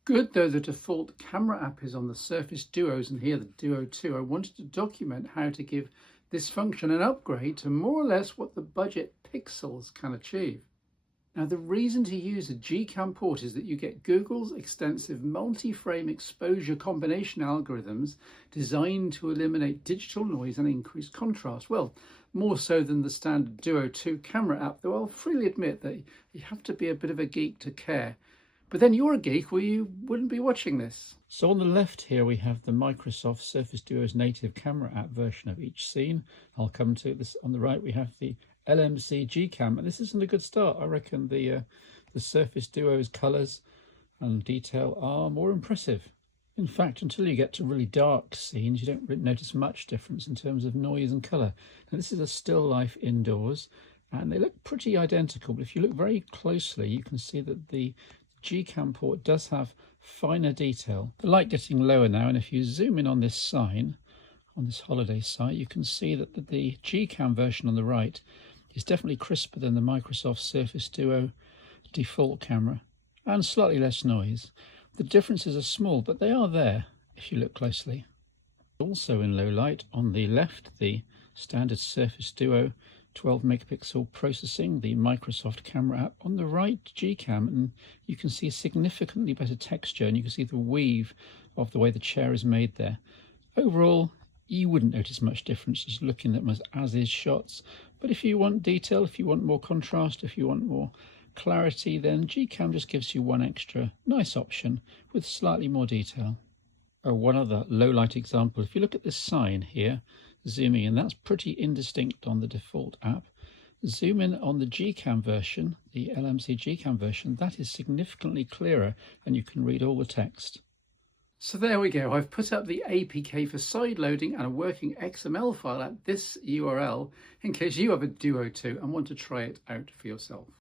Good though the default camera app is on the Surface Duos and here the Duo 2, I wanted to document how to give this function an upgrade to more or less what the budget pixels can achieve. Now the reason to use a GCam port is that you get Google's extensive multi-frame exposure combination algorithms designed to eliminate digital noise and increase contrast. Well, more so than the standard Duo 2 camera app, though I'll freely admit that you have to be a bit of a geek to care. But then you're a geek or you wouldn't be watching this. So on the left here we have the Microsoft Surface Duo's native camera app version of each scene. I'll come to this. On the right we have the LMC GCam, and this isn't a good start. I reckon the Surface Duo's colours and detail are more impressive. In fact, until you get to really dark scenes, you don't really notice much difference in terms of noise and colour. Now this is a still life indoors, and they look pretty identical, but if you look very closely, you can see that the GCam port does have finer detail. The light getting lower now, and if you zoom in on this sign, on this holiday site, you can see that the GCam version on the right is definitely crisper than the Microsoft Surface Duo default camera and slightly less noise. The differences are small, but they are there if you look closely. Also in low light on the left, the standard Surface Duo 12 megapixel processing, the Microsoft camera app. On the right, GCam, and you can see significantly better texture, and you can see the weave of the way the chair is made there. Overall, you wouldn't notice much difference just looking at them as is shots, but if you want detail, if you want more contrast, if you want more clarity, then GCam just gives you one extra nice option with slightly more detail. Oh, one other low light example, if you look at this sign here, zooming in, that's pretty indistinct on the default app. Zoom in on the GCam version, the LMC GCam version, that is significantly clearer and you can read all the text. So there we go. I've put up the APK for side loading and a working XML file at this URL in case you have a Duo 2 and want to try it out for yourself.